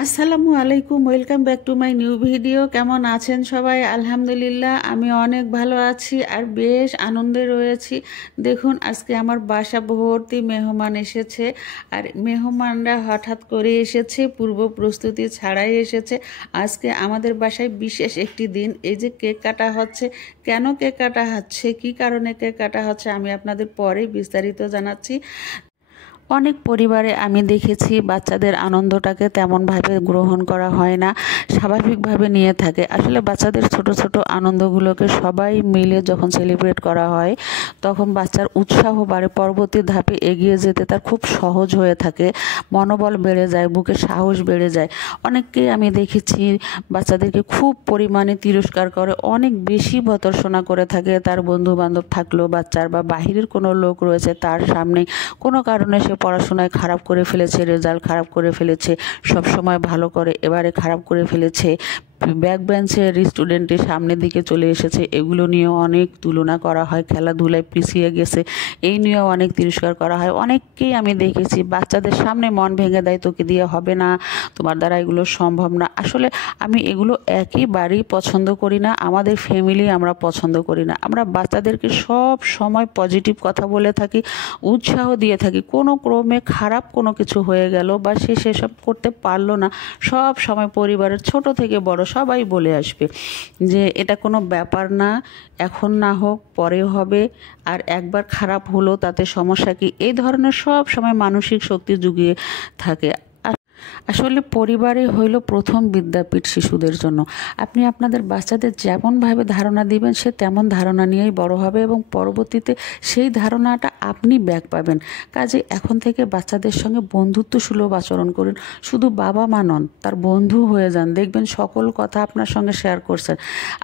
আসসালামু আলাইকুম, welcome back to my new video. কেমন আছেন সবাই? আলহামদুলিল্লাহ আমি অনেক ভালো আছি আর বেশ আনন্দে রয়েছি। দেখুন আজকে আমার বাসা ভর্তি মেহমান এসেছে, আর মেহমানরা হঠাৎ করে এসেছে, পূর্ব প্রস্তুতি ছাড়াই এসেছে। আজকে আমাদের বাসায় বিশেষ একটি দিন। এই যে কেক কাটা হচ্ছে, কেন কেক কাটা হচ্ছে, কী কারণে কেক কাটা হচ্ছে আমি আপনাদের পরেই বিস্তারিত জানাচ্ছি। অনেক পরিবারে আমি দেখেছি বাচ্চাদের আনন্দটাকে তেমনভাবে গ্রহণ করা হয় না, স্বাভাবিকভাবে নিয়ে থাকে। আসলে বাচ্চাদের ছোট ছোট আনন্দগুলোকে সবাই মিলে যখন সেলিব্রেট করা হয় তখন বাচ্চার উৎসাহ বাড়ে, পরবর্তী ধাপে এগিয়ে যেতে তার খুব সহজ হয়ে থাকে, মনোবল বেড়ে যায়, বুকে সাহস বেড়ে যায়। অনেককেই আমি দেখেছি বাচ্চাদেরকে খুব পরিমাণে তিরস্কার করে, অনেক বেশি ভর্ৎসনা করে থাকে। তার বন্ধু বান্ধব থাকলেও বাচ্চার বা বাহিরের কোনো লোক রয়েছে তার সামনে কোনো কারণে সে পড়াশোনায় খারাপ করে ফেলেছে, রেজাল্ট খারাপ করে ফেলেছে, সব সময় ভালো করে, এবারে খারাপ করে ফেলেছে, ব্যাক বেঞ্চের স্টুডেন্টের সামনের দিকে চলে এসেছে, এগুলো নিয়েও অনেক তুলনা করা হয়। খেলাধুলায় পিছিয়ে গেছে, এই নিয়েও অনেক তিরস্কার করা হয়। অনেককেই আমি দেখেছি বাচ্চাদের সামনে মন ভেঙে দেয়, তোকে দিয়ে হবে না, তোমার দ্বারা এগুলো সম্ভব না। আসলে আমি এগুলো একেবারেই পছন্দ করি না, আমাদের ফ্যামিলি আমরা পছন্দ করি না। আমরা বাচ্চাদেরকে সব সময় পজিটিভ কথা বলে থাকি, উৎসাহ দিয়ে থাকি। কোনো ক্রমে খারাপ কোনো কিছু হয়ে গেল বা সে সেসব করতে পারলো না, সব সময় পরিবারের ছোট থেকে বড় সবাই বলে আসবে যে এটা কোনো ব্যাপার না, এখন না হোক পরে হবে, আর একবার খারাপ হলো তাতে সমস্যা কি, এই ধরনের সব সময় মানসিক শক্তি জুগিয়ে থাকে। আসলে পরিবারই হইল প্রথম বিদ্যাপীঠ শিশুদের জন্য। আপনি আপনাদের বাচ্চাদের যেমনভাবে ধারণা দিবেন সে তেমন ধারণা নিয়েই বড় হবে এবং পরবর্তীতে সেই ধারণাটা আপনি ব্যাক পাবেন। কাজে এখন থেকে বাচ্চাদের সঙ্গে বন্ধুত্বসুলভ আচরণ করুন। শুধু বাবা মা নন, তার বন্ধু হয়ে যান। দেখবেন সকল কথা আপনার সঙ্গে শেয়ার করছেন,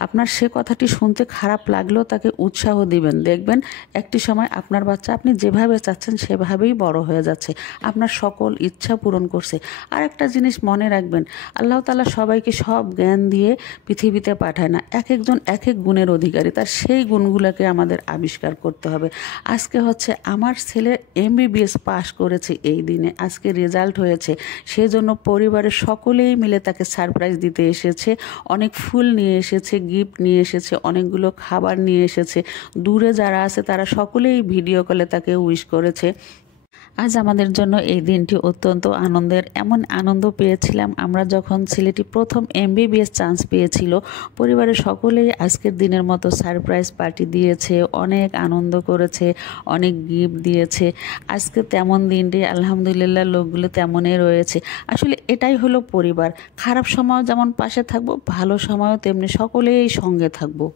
আপনার সে কথাটি শুনতে খারাপ লাগলেও তাকে উৎসাহ দিবেন। দেখবেন একটি সময় আপনার বাচ্চা আপনি যেভাবে চাচ্ছেন সেভাবেই বড় হয়ে যাচ্ছে, আপনার সকল ইচ্ছা পূরণ করছে। আর একটা জিনিস মনে রাখবেন, আল্লাহ তাআলা সবাইকে সব জ্ঞান দিয়ে পৃথিবীতে পাঠায় না, এক একজন এক এক গুণের অধিকারী, তার সেই গুণগুলোকে আমাদের আবিষ্কার করতে হবে। আজকে হচ্ছে আমার ছেলে MBBS পাশ করেছে, এই দিনে আজকে রেজাল্ট হয়েছে, সেজন্য পরিবারের সকলেই মিলে তাকে সারপ্রাইজ দিতে এসেছে। অনেক ফুল নিয়ে এসেছে, গিফট নিয়ে এসেছে, অনেকগুলো খাবার নিয়ে এসেছে। দূরে যারা আছে তারা সকলেই ভিডিও কলে তাকে উইশ করেছে। আজ আমাদের জন্য এই দিনটি অত্যন্ত আনন্দের। এমন আনন্দ পেয়েছিলাম আমরা যখন ছেলেটি প্রথম MBBS চান্স পেয়েছিল। পরিবারের সকলেই আজকের দিনের মতো সারপ্রাইজ পার্টি দিয়েছে, অনেক আনন্দ করেছে, অনেক গিফট দিয়েছে। আজকে তেমন দিনটি আলহামদুলিল্লাহ লোকগুলো তেমনই রয়েছে। আসলে এটাই হলো পরিবার, খারাপ সময়ও যেমন পাশে থাকবো, ভালো সময়ও তেমনি সকলেই সঙ্গে থাকবো।